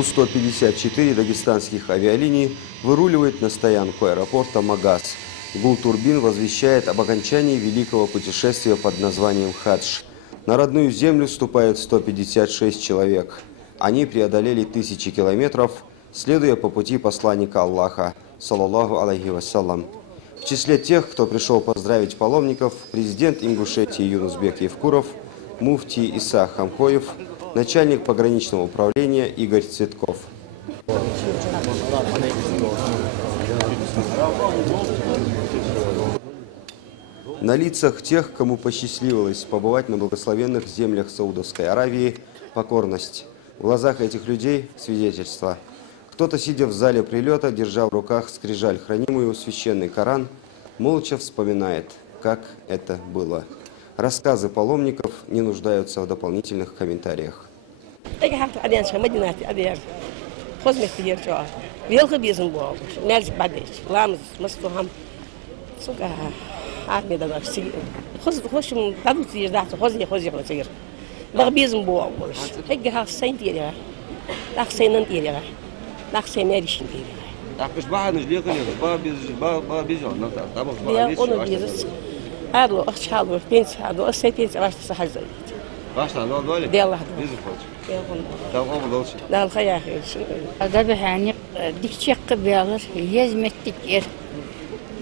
Ту-154 дагестанских авиалиний выруливает на стоянку аэропорта Магаз. Гул турбин возвещает об окончании великого путешествия под названием «Хадж». На родную землю вступают 156 человек. Они преодолели тысячи километров, следуя по пути посланника Аллаха, саллаллаху алейхи вассалям. В числе тех, кто пришел поздравить паломников, президент Ингушетии Юнусбек Евкуров, муфтий Иса Хамкоев, начальник пограничного управления Игорь Цветков. На лицах тех, кому посчастливилось побывать на благословенных землях Саудовской Аравии, покорность. В глазах этих людей свидетельство. Кто-то, сидя в зале прилета, держа в руках скрижаль, хранимую священный Коран, молча вспоминает, как это было. Рассказы паломников не нуждаются в дополнительных комментариях.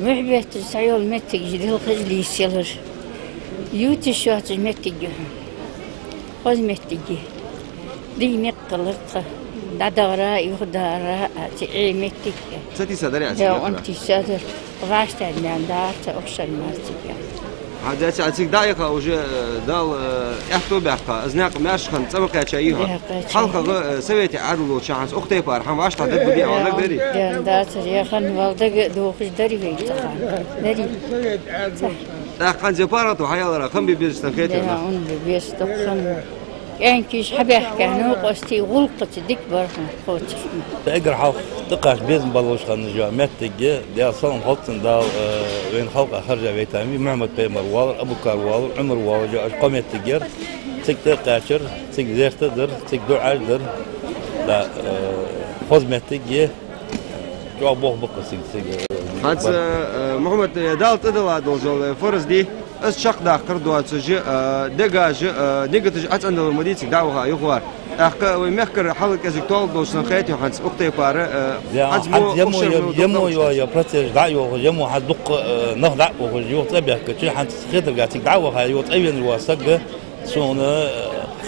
محبت سعيول متك جديل خجلي سيلر يوتي شوات متك خز متك دي مقلق دادارا يخدارا تعي متك ستي صدري يا أنتي صدر راشت عندنا دارت أخشى المرتك عادات عتيك دايقة وجا دال يحتو بحقا أزناق ماشخن سمقة شيئها حلقة سويتي عدلو شانس أختي بارحم واشتا دد بدي أولك دري دات ريخن والدق دوخش دري فيتخان دري لا كان زبارة وحياة رقم بيستن خيتي لا أون بيستخن يعني كيش حبيح كانوا قستي غلقة ديك برحم خوتش اقرا حق دقاش بيزن بلوش خان جا متجي دي صلم خلطن دا وين خلق خرج فيتامي محمد بيمر والر ابو كار والر عمر والر جا قمت تجر تك قاشر تك زيرت در تك دعاء در دا خزمتجي جو بوخ بقسي هات محمد دالت ادلا دوزول فرز دي اس شق دا قردوات جي دغاج نيغتج اتندل مديتي داوها يغوار اخ ويمخر حلق ازك تول دوسن خيتي حنس اختي بار يمو يا براتيج دايو يمو حدق نهضع وجو تبع كتي حنس خيتر قاتك داوها يو طيبن الواسق سون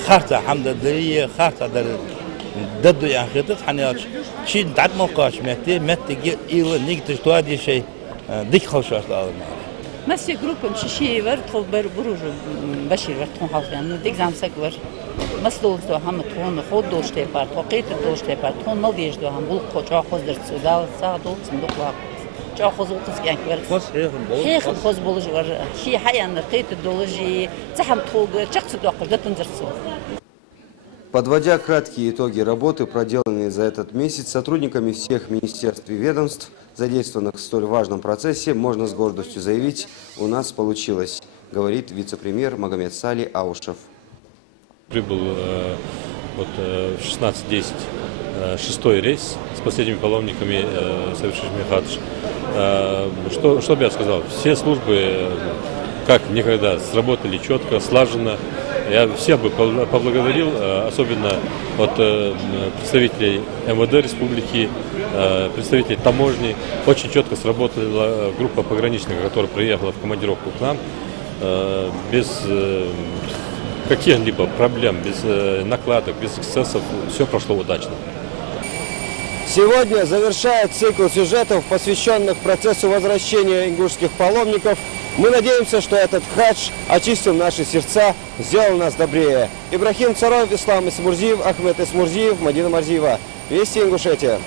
خارطه حمد دري خارطه در ددو يا خيتت حنيات شي دعت موقاش متي يل نيغتج توادي شيء ديك خوشاش مسي جروب مشي ورد خو بروج بشير ورد خو حال يعني ديك زعم سكور مسلول تو هم تون خود دوشته بار توقيت دوشته بار تون ما بيج دو هم بول خو چا خوز در سودا ساعدو صندوق وا چا خوز قص يعني ور هيخ خوز بولج ور شي حيان قيت الدولجي تحم توغ چقص دوق دتنزرسو. Подводя краткие итоги работы, проделанные за этот месяц сотрудниками всех министерств и ведомств, задействованных в столь важном процессе, можно с гордостью заявить, у нас получилось, говорит вице-премьер Магомед Сали Аушев. Прибыл в 16:10 шестой рейс с последними паломниками, совершившими хадж. Что бы я сказал? Все службы, как никогда, сработали четко, слаженно. Я всех бы поблагодарил, особенно от представителей МВД республики, представителей таможни. Очень четко сработала группа пограничников, которая приехала в командировку к нам, без каких-либо проблем, без накладок, без эксцессов. Все прошло удачно. Сегодня завершает цикл сюжетов, посвященных процессу возвращения ингушских паломников. Мы надеемся, что этот хадж очистил наши сердца, сделал нас добрее. Ибрахим Царов, Ислам Исмурзиев, Ахмед Исмурзиев, Мадина Марзиева. Вести Ингушетия.